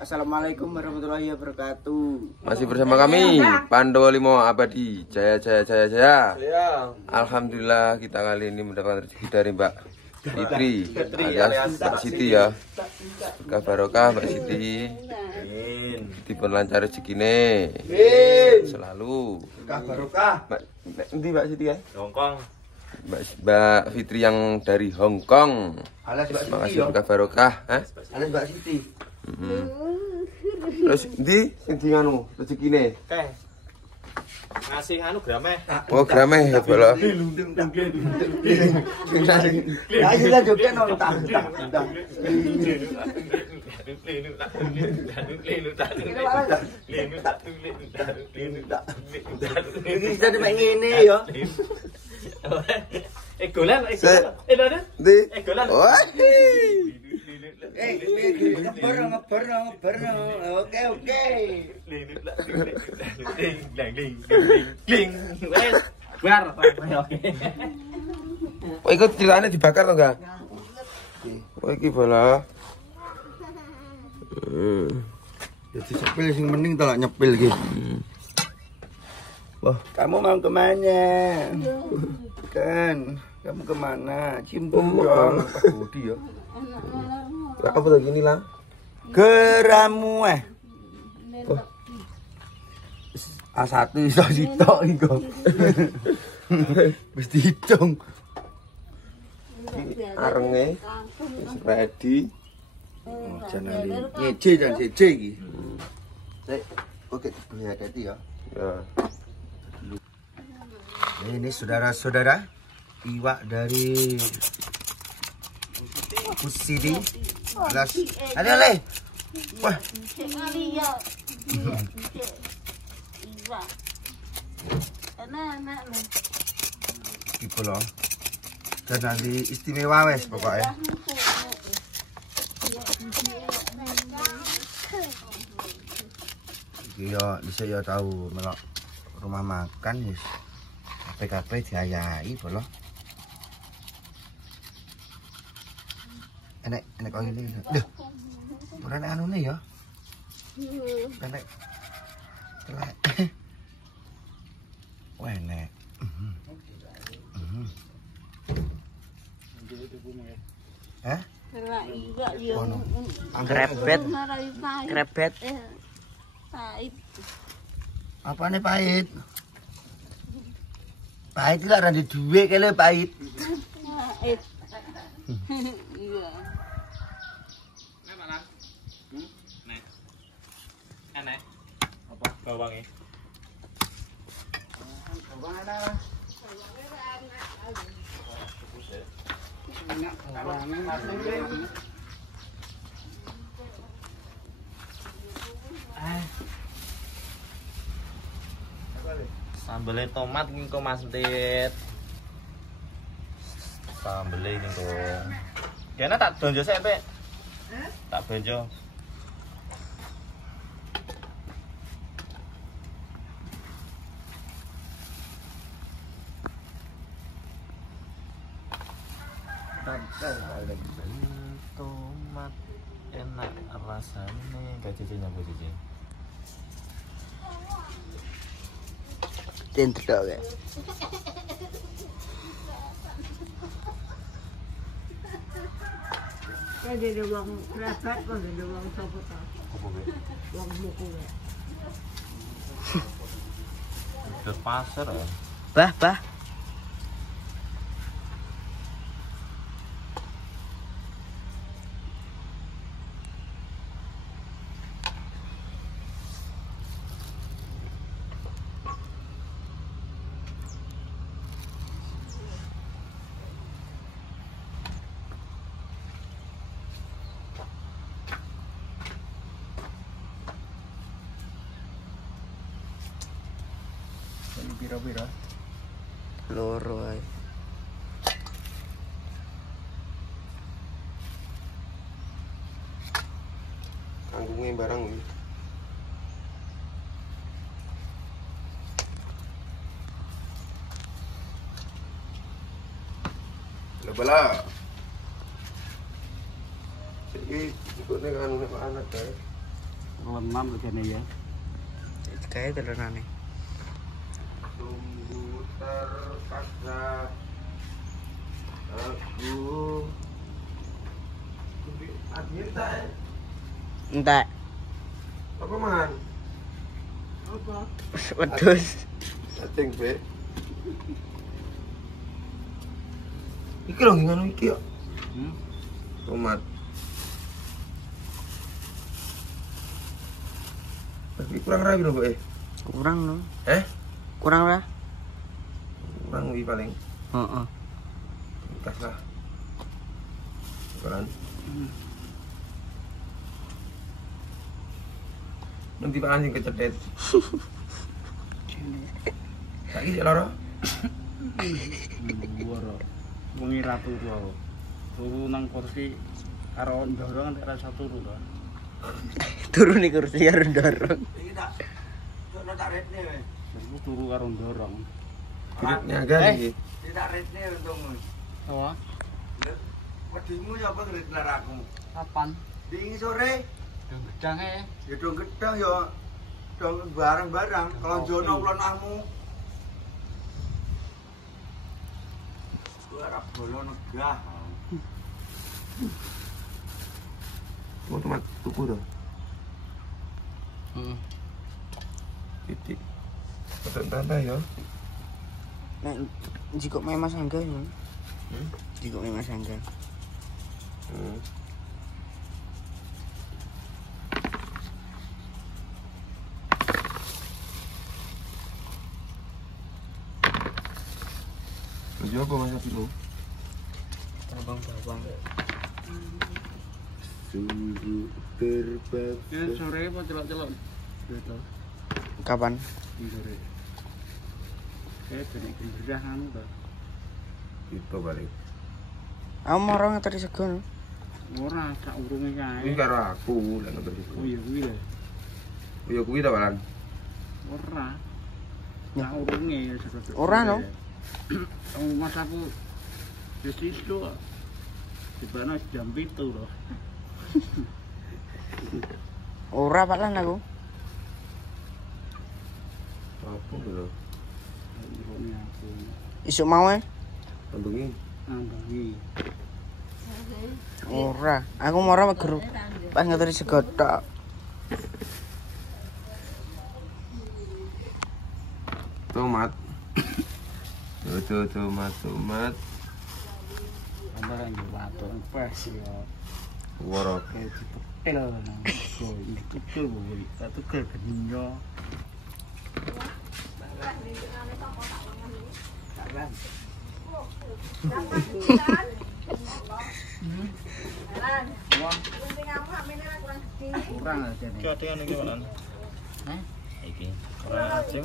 Assalamualaikum warahmatullahi wabarakatuh. Masih bersama kami Pandowo Limo Abadi. Jaya jaya jaya jaya. Alhamdulillah kita kali ini mendapatkan rezeki dari Mbak Fitri alias Mbak Siti ya. Berkah barokah Mbak Siti. Dipun lancar rezekine. Selalu. Berkah barokah. Mbak Siti ya? Hongkong. Mbak Fitri yang dari Hong Kong. Alias Mbak Siti. Makasih berkah barokah, Alias Mbak Siti. Terus ndi sing nganu rezekine? Teh. Ngasih anu grame. Oh, grame ya bola. Ayo lah joget no tak. Iki jadi mek ngene ya. Golan. Ndi? Golan. Wah. Ngeber. Oke. Biar oke. Oh, ikut ceritanya dibakar atau enggak? Oh, iki bola. Jadi sepil sing mending tak nyepil iki. Wah, kamu mau kemana? Kan, kamu kemana? Cimbung dong. Budi ya. Lah apa lagi ini lah? Geramu A1 iso sitok iku. Wis dihitung. Arenge wis ready. Jangan ngeje dan seje iki. Sik, oke hati ya. Ya. Ini saudara-saudara, iwak dari Kusidi. Gelas. Ada le. Wah. Iku loh. Dan nanti istimewa wes pokoknya. Iya, bisa ya tahu melok rumah makan wis. KP diayai bolo. Enek kok ngene. Lho. Ora enek anune ya. Enek. Telek. Wah enek. Hah? Krebet. Pahit. Apane pahit? Pahit lah ada duit kali pahit. Pahit. Iya. Enak. Apa bawangnya? Bawang ada. Sambelnya tomat ngko Mas Tit. Sambelnya ngko. Kena tak donjo sik, Pek. Tak donjo. Tomat enak rasanya. Gak cicinya Bu Cici. Tentu ya. Jadi uang kerabat, jadi uang sopot. Uang buku ya. Ke pasar ya? Bah. Pira-pira. Loro ae. Kanggungnya barang ini. Bala. Iki ikutnya kan anak anak guys. Lenam begini ya. Kayak telenane. Sungguh terpaksa aku Adminta Entek. apa man? Wedhus. Cacing be. Iki lho ngono iki yo. Tomat. Tapi kurang rapi lho, Pak. Kurang lho. Kurang lah. Kurang wi paling. Heeh. Kas lah. Kan. Nanti Pak anjing kecedet. Saiki sik lara. Woro. Wengi ra turu aku. Turu nang kursi karo ndorong nek rasa turu to. Turun di kursi karo ndorong. Iki tak cono tak retne wis. Aku turu karo ndorong. Kulit nyaga iki. Tidak retne untung. Oh. Wedimu ya apa ngrit laraku? Kapan? Dingi sore. Dong gedang e. Ya dong gedang ya. Dong barang-barang. Kalau jono ulonahmu. Gua arep bolo negah. Oh, tomat tuku dong. Titik. Betul tanda ya. Nek jiko Mas Angga ya. Jiko Mas Angga. Kerja apa Mas Abdul? Bawang-bawang. Sungguh terpaksa. Ya sore apa celok-celok. Betul. Kapan? Sore. Jadi genderah anu to. Itu balik. Aku mau orang tadi segon. Ora sak urunge kae. Ini karo aku lan ngerti. Oh iya kuwi lho. Ya kuwi ta, Balan. Ora. Sak urunge sekolah. Ora no. Oh Mas aku wis iso. Dibana jam 7 lho. Ora Pak lan aku. Apa lho? Urunge aku. Isuk mau Tandungi. Nambangi. Ora, aku moro meger. Pas ngeteri segotok. Tomat. Tuh tomat. Ambaran yo watuk pas yo. Worok. Kayak dipetel nang go iki tukel kuwi. Tak tukel genyo. Kurang aja nih. Ki ada iki Pak. Hah? Iki. Kurang aja.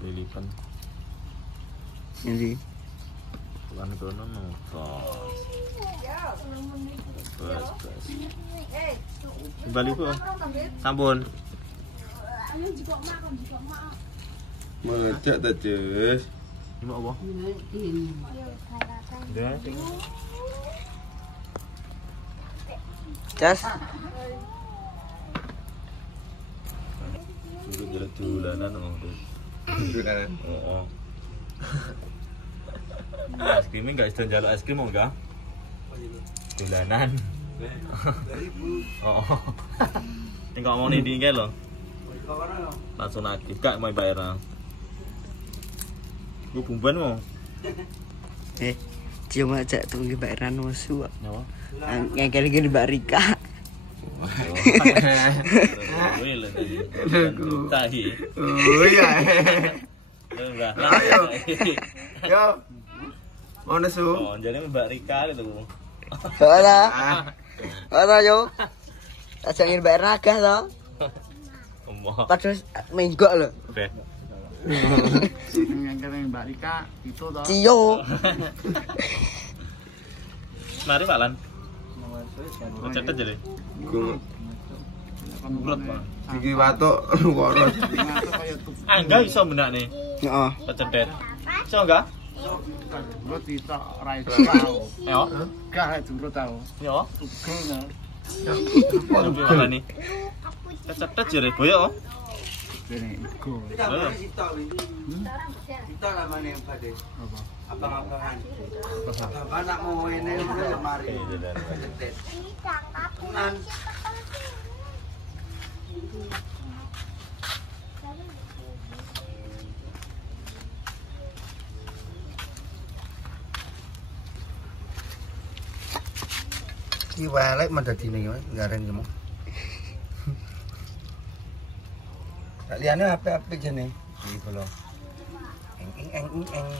Lilipan. Ini. Bukan kono nongkos. Bas. Kembali ku. Sampun. Ngejak ta, Jus. Ini apa? Jas. Itu jalan dolanan Dolanan. Oh. Es krimnya enggak iso njaluk es krim enggak? Dolanan. Oh. Tinggal mau nih dingin loh. Langsung aktif gak mau bayar. Gue bumban mau. Cuma aja tunggu bayaran musuh. Nyawa? Ngekeli gini Mbak Rika. Wih lah tadi. Tahi. Oh iya. Enggak. Yo. Mau nesu. Oh, jadi Mbak Rika itu. Ora yo. Ajangin Mbak Raga to. Emoh. Padahal menggok lho. Oke. Yang kene Mbak Rika itu toh. Cio. Mari Pak Lan. Ngecetet jadi. Blot Pak. Iki watuk loro. Angga iso benakne. Heeh. Kecetet. Iso enggak? Lu ditok ora iso tau. Yo. Gak juru tau. Yo. Tugel. Lebih mana nih? Kecetet jadi boyo. Dene iku. Kita namanya yang pada abang-abangan. Anak mau ini mari. Tenan. Ki walek madadine yo ngaren ki mau. Tak liyane apik-apik jene. Iki lho. Eng. Eng.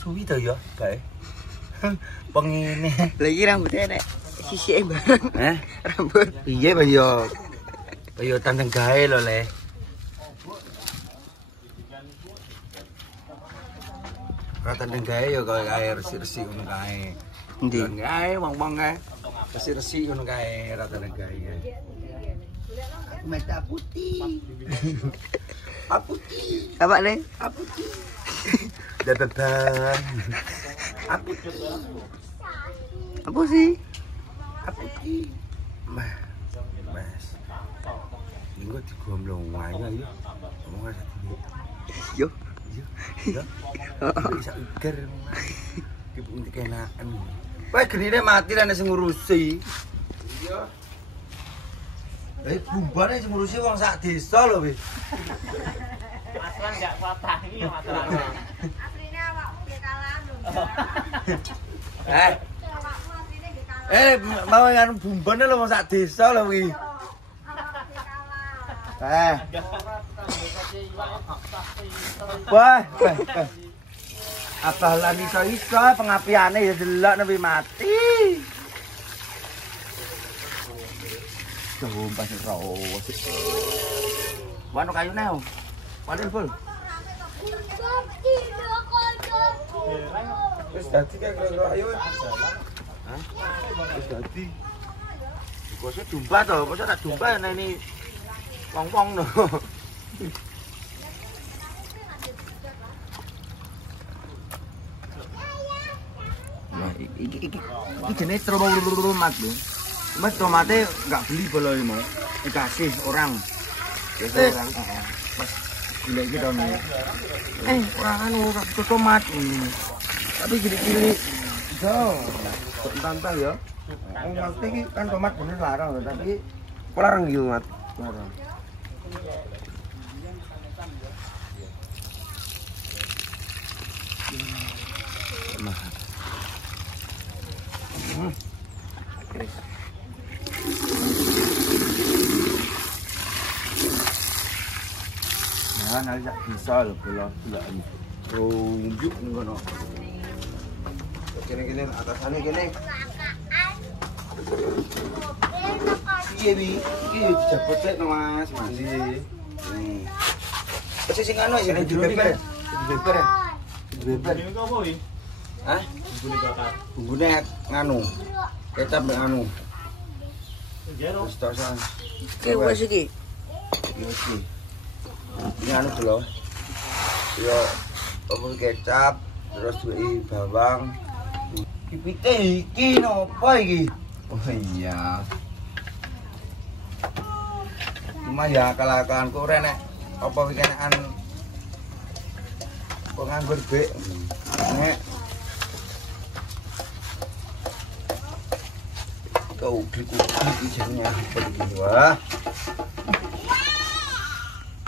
Suwi to ya, kae. Pengine. Lagi rambutnya nek sisike bareng. Heh? Rambut. Iya bayo. Bayo tandeng gawe lho le. Ora tandeng gawe ya koyo kae resik-resik ngono kae. Endi? Gawe wong-wong kae. Resik-resik ngono kae ora tandeng gawe. Mata putih. Putih. Apa nih? Putih. Dadadang. Putih. Apa sih? Putih. Mas. Minggu digomblong wae ya. Ngomong aja dulu. Yo. Ya. Bisa uger. Ibu untuk enakan. Wah, genine mati lah sing ngurusi. Iya. Bumbane sing ngurusi wong sak desa lho, wis. Aslan enggak patah iki masalah. Asline awakmu nggih kalah lho. Awakmu asline nggih kalah. Mau nganu bumbane lho wong sak desa lho kuwi. Wah. Abah lan iso pengapiane ya delok nepi mati. Sumpah sing rawas. Wano kayune. Paling full. Wis dadi kae karo ayo. Hah? Wis dadi. Kok domba to, kok tak domba ini wong-wong no. Nah, iki jenis tomat lho. Mas tomatnya enggak beli bolo ini mau. Dikasih orang. Biasa orang. Pas gila gitu nih. Orang anu tomat ini. Tapi gini-gini. So, tantang ya. Maksudnya ini kan tomat bener larang loh, tapi larang gitu mat. Larang. Nah, nanti tak bisa loh kalau tidak runjuk ngono. Kene atasannya kene. Iya bi, iki dijabut lek no Mas. Iya. Wis sing anu ya dibeber. Dibeber. Dibeber. Ini kok apa iki? Hah? Bumbu bakar. Bumbune nganu. Kecap mek anu. Jero. Wis tosan. Iki wis iki. Iki. Ini anu lho. Yo bumbu kecap terus duwe bawang. Pipite iki nopo iki? Oh iya. Cuma ya akal-akalanku renek apa wikenan penganggur bek. Nek kau klik-klik ijennya begini wah.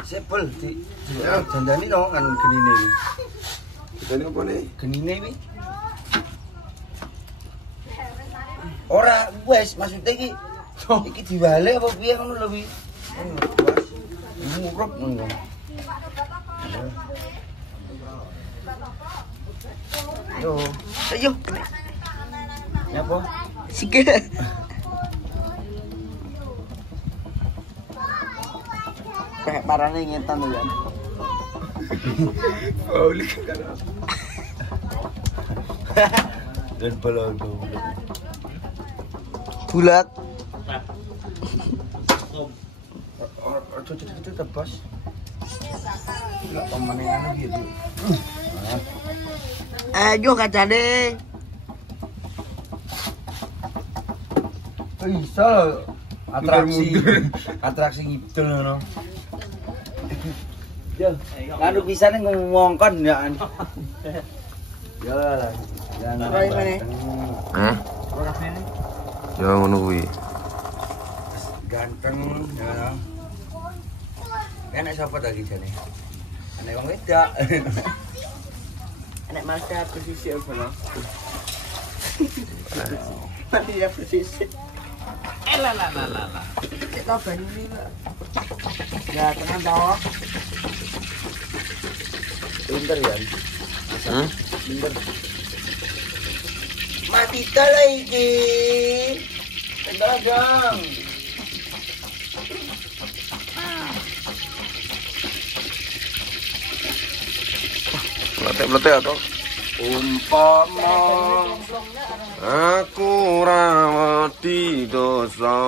Sepel di jandani no kan genine iki. Genine apa nih? Genine iki. Ora wes maksudnya iki diwale apa piye ngono lho wi. Murup ngono. Yo. Ayo. Apa? Sikil. Kayak parane ngetan tuh kan. Boleh kan. Dan balon. Bulat. Itu bos. Enggak pemenangan gitu. Ayo kacane. Bisa atraksi ngidul ngono. Yo, kanu pisane ngomongkon ya. Yo lah. Roy mana? Ya ngono kuwi. Ganteng ya. Enak sapa lagi jane? Enak wong wedok. Enak masa pesisir apa? Nanti ya pesisir. Lah. Kita banyu ini lah. Ya tenang toh. Pinter ya. Pinter. Mati lah iki. Pinter dong. Meletek atau umpama aku rawati dosa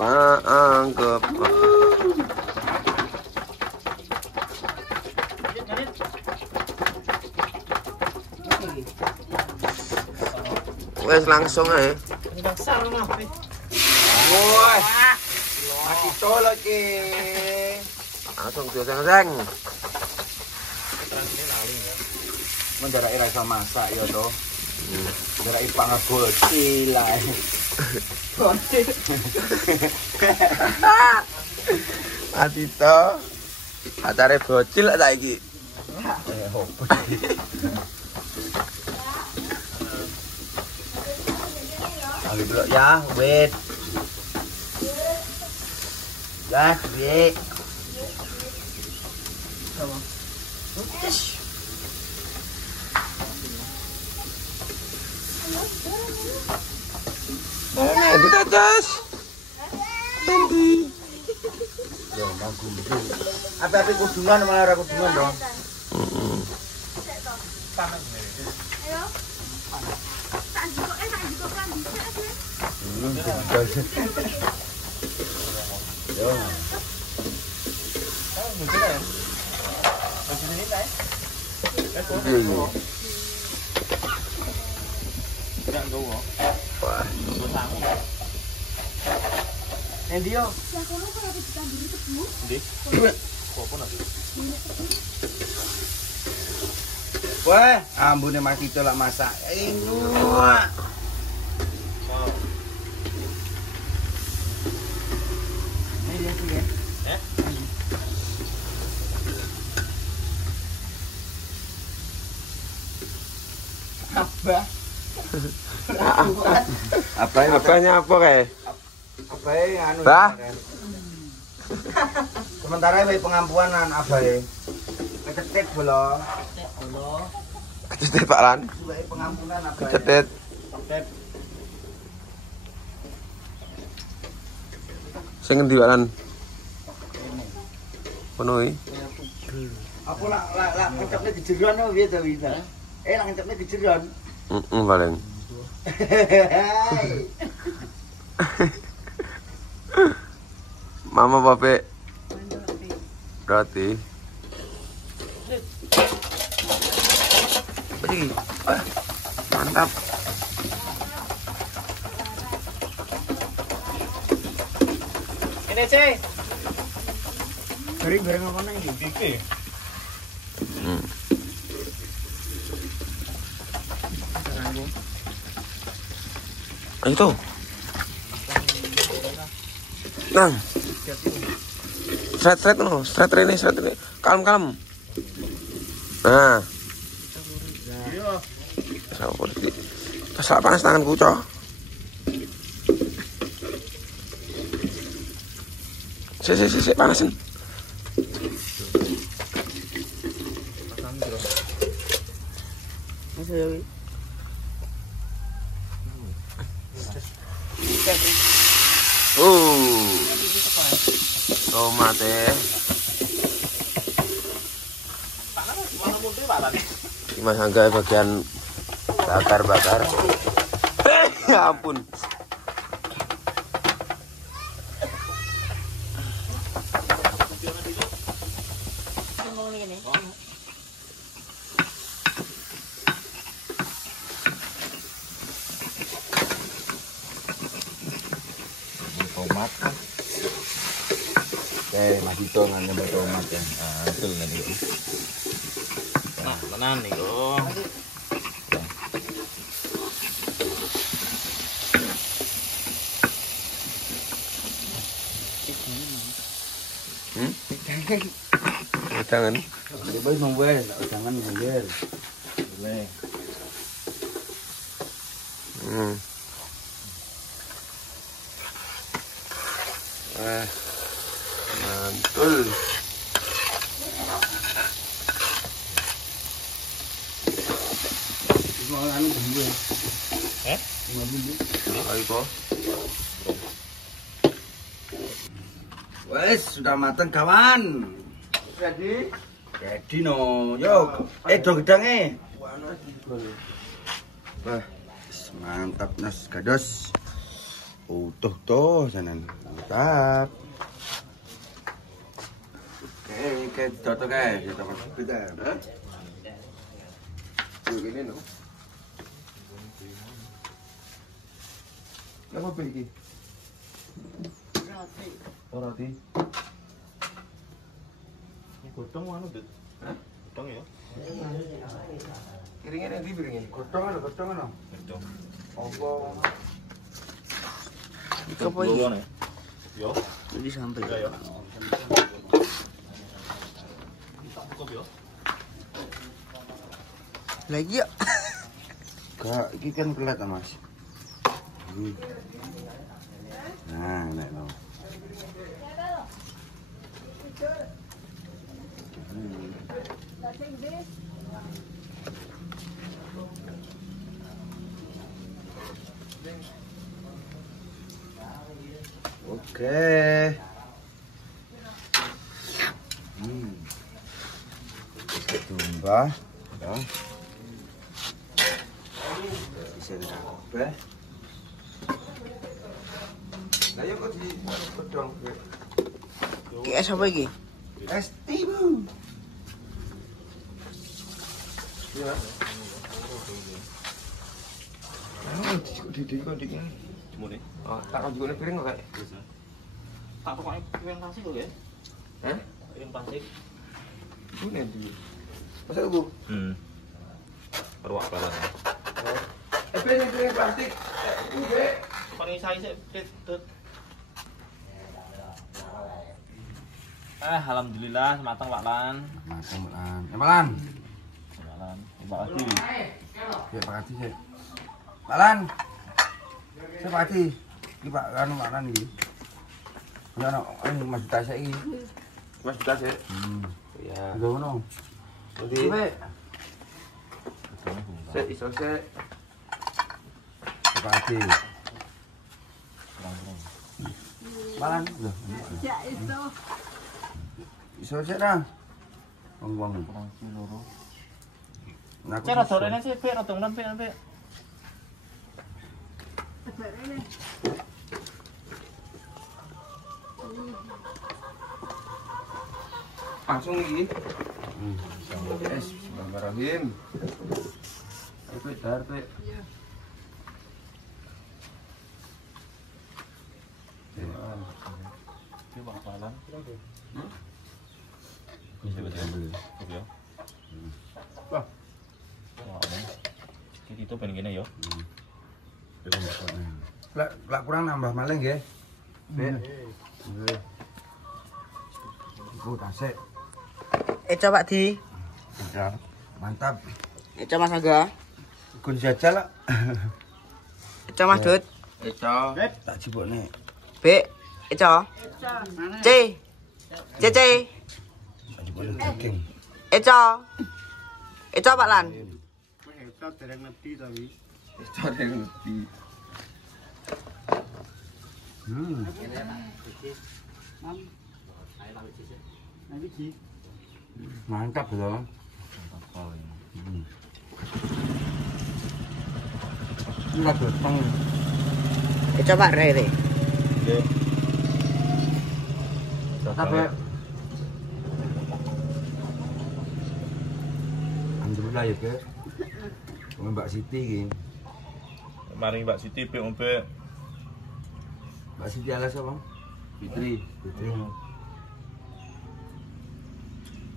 tak anggap wes langsung aja Dasar mah. Woi. Mati tolak ke. langsung seng-seng Mendarai rasa masak ya toh. Mendarai pangagol gila. mati to acare bocil tak iki Lagi dulu ya, wait. Ya, wait. kita cas Yo, bagus. Apa-apa kudungan malah ora kudungan dong. Endio. Wah, ambune mati tolak masak. apanya apa kayak Abae anu. Bah. Sementara wae pengampuanan abae. Kecetet bolo. kecetet Pak Lan Wae pengampunan abae. kecetet sing ngendi Pak Lan ngono iki Aku lak ngecepne gejeron apa piye to bisa? Lak ngecepne gejeron. paling Mama Bape roti mantap Ini sih. Goreng-goreng apa nang iki? itu nang straight no straight ini kalem nah sampun iki kesak panas tanganku cok sik panasen Masa saya. Tomate. Mas Angga bagian bakar-bakar. Ya ampun. Tomat. Mas Dito ngambil tomat ya. Nah, betul nanti. Nah, tenan niku. Jangan. Boleh nungguin, jangan nungguin. Boleh. Mantul. Mau anu bumbu ya? Mau bumbu? Ayo. Wes, sudah matang kawan. Jadi, Jadi no, yo, dong gedangnya. Wah, mantap nas gados. Utuh tuh sanan, mantap. Oke, kita guys, kita masuk kita. begini no. Apa pergi? Roti. Ini godhong anu, Dit. Hah? Godhong ya? Kiringnya nanti piringnya. Godong ano. Godhong. Apa? Iko po iki. Yo. Jadi sampai. Ya. Cukup yo. Lagi ya. Gak, ini kan kelihatan mas. Nah, enak no. Oke. Tumbah. Ya. Bisa kabeh. Lah yo kok di godhong. Ki es apa iki? Es timu. Ya. Di Mune. Oh, tak juga piring kok kayak. Tak pokoke piring plastik kok ya. Hah? Piring plastik. Ini di. Masa Bu? Ruwak banget. Piring plastik. Udah. Paling saya Dit. Alhamdulillah matang Pak Lan. Matang Lan. Malan. Lan. Terima kasih. Ya Pak Ati sih. Malan. Saya Pak Ati. Iki Pak anu Malan iki. Ya ono Mas Dita iki. Mas Dita sih. Ya. Lho ngono. Nanti. Sik iso sik. Pak Ati. Malan. Lho. Ya itu. Iso sik ra. Wong-wong. Nah, aku Cara iso. dorene sih pek rada nang pek. Langsung iki. Yes, bismillahirrahmanirrahim. Itu dar tuh. Ki Pak Lan. Ya. Wah. Jadi itu pengen gini yo. Lah kurang nambah maling nggih. Nggih. Iku tasik. Eca Pak Di. Ya, mantap. Eca Mas Angga. Gun jajal lah. Eca Mas Dut. Eco. Tak jibokne. B. Eca. C. C. Tak jibokne daging. Eca. Eca Pak Lan. Kita dereng nepi tapi. Store yang lebih. Mantap loh. Ini gotong. Coba Rere. Mantap ya. Alhamdulillah ya, Kak. Mbak Siti iki. Mari Mbak Siti POP. Mbak Siti alas apa? Fitri.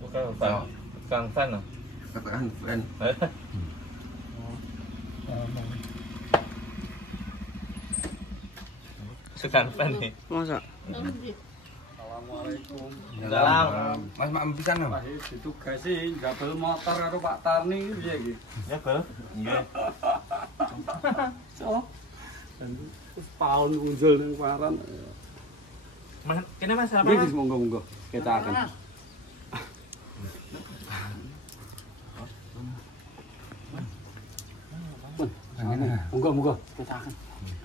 Bukan Kang Fan. Katakan friend. Sekan Fan nih. Masa? Assalamualaikum. Salam. Mas mak pisan lho. Pak ditugasi gabel motor karo Pak Tarni iki piye iki? Ya, Bel. Nggih. So. Wis paun unjul ning paran. Mas, kene Mas apa? Nggih, monggo-monggo. Kita akan. Monggo-monggo. Kita akan.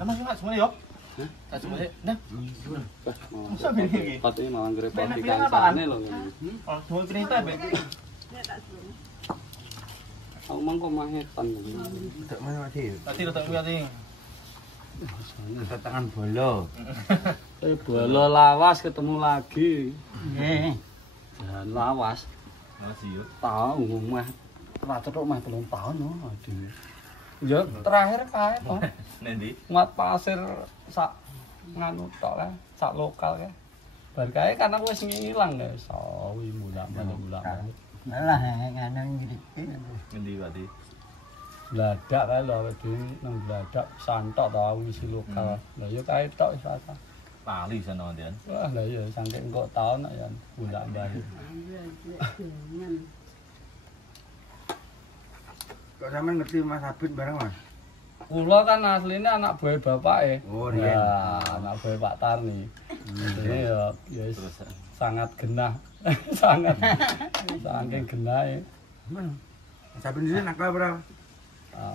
Mas Mas semua yo. Tak semua sih. Nah. Masa begini iki? Pati malah ngrepoti Bener-bener apaan? kancane lho. Oh, semua cerita be. Aku mangko mangetan. Tak mana mati. Tadi letak ngerti. Tangan bola. Bola lawas ketemu lagi. Nggih. Dan lawas. Masih yo. Tahu mah ora cetok mah 3 tahun no. Aduh. Ya terakhir kae to. Nendi? Ngat pasir sak nganu tok lah, sak lokal kae. Bar kae kan aku wis ngilang ya. Sawi mulak-mulak. Malah ngono iki. Nendi berarti? Bladak kae lho dhewe nang bladak santok to aku isi lokal. Lah ya kae tok wis rasa. Lali sana Dian. Wah lah ya saking kok taun ya bolak-balik. Kok sampean ngerti Mas Abid bareng Mas? Kula kan aslinya anak buah bapake. Oh, riyen. Ya, anak buah Pak Tarni. Jadi ya wis sangat genah. sangat saking genah ya. Mas Abid sini nakal berapa?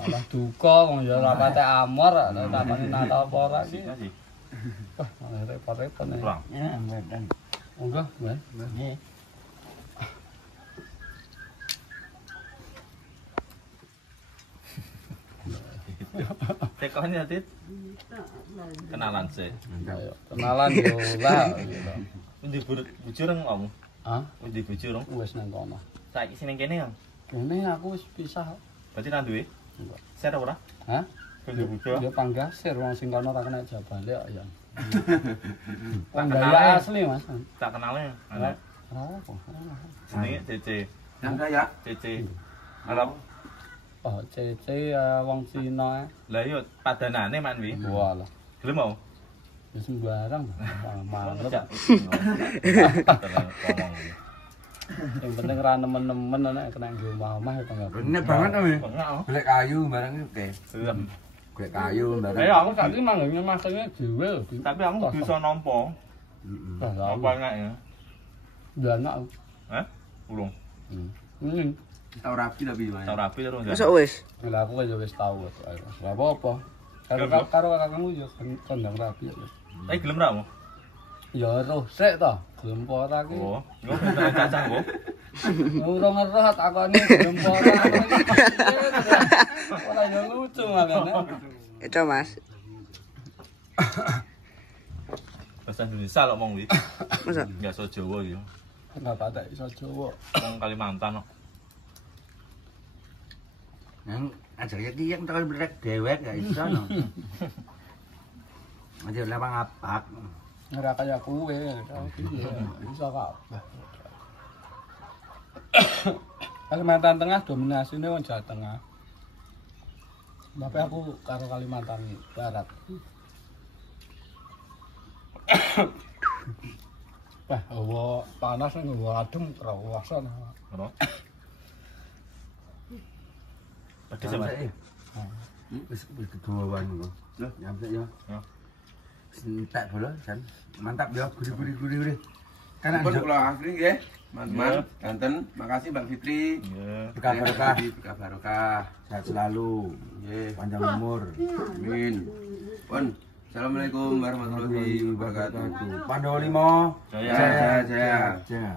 Lah duka wong ya ora pate amor, takone nata apa ora iki. Kasih. Wah, malah repot-repot nih. Pulang. Ya, mboten. Monggo, Mas. Nggih. Tekonya Tit. Kenalan sih. Ayo, kenalan yo lah gitu. Undi bujureng om. Hah? Undi bujureng. Wis nang kono. Saiki sing kene kan. Kene aku wis pisah. Berarti ra duwe. Enggak. Ser ora? Hah? Undi bujur. Ya panggasir wong sing kono ora kena jabale kok ya. Tak Gaya kenal asli, Mas. Tak kenalnya. Ora Ana apa. jenenge Cece. Nang ya. Cece. Arab. Oh, Cece wong Cina. Lah yo padanane man wi. Walah. Gelem mau? Ya sembarang. Mantep. Ngomong. Yang penting ra nemen-nemen nek kena nggo omah-omah ya enggak. Bener banget Om. Bengak. Golek kayu bareng oke. Belum. Golek kayu bareng. Ayo aku tadi manggilnya masaknya dhewe lho. Tapi aku bisa nampa. Lah Apa enggak ya? udah anak. Hah? Ulung. Ini Tau rapi tapi Mas. Tau rapi terus. Masa wis? lah aku ya wis tau. Ora apa-apa. Karo kakangmu ya kondang rapi ya. Tapi gelem ra mu? Ya roh sik to. Gelem apa ora ki? Oh, yo pinter cacang kok. Urung ngeroh takone gelem apa ora. Ora yo lucu makane. Itu Mas. Bahasa Indonesia lho mong wi. Masa? Enggak so Jawa yo. Kenapa tak iso Jawa? Wong Kalimantan kok. Nang ajarnya ki yang terus berek dewek gak iso no. Aja lewang apak. Ora kaya kowe, iso kabeh. Kalimantan Tengah dominasine wong Jawa Tengah. Tapi aku karo Kalimantan Barat. Wah, hawa panas ning hawa adem kerawasan. Ngono. Pedes ya, Mas. Wis keduawan kok. Loh, nyampe ya. Ya. Entek bola, San. Mantap ya, gurih-gurih. Kan pun kula akhiri nggih. Teman-teman, kanten, makasih Mbak Fitri. Berkah barokah. Berkah barokah. Sehat selalu. Nggih. Panjang umur. Amin. Pun. Assalamualaikum warahmatullahi wabarakatuh. Pandawa 5. Jaya. Jaya.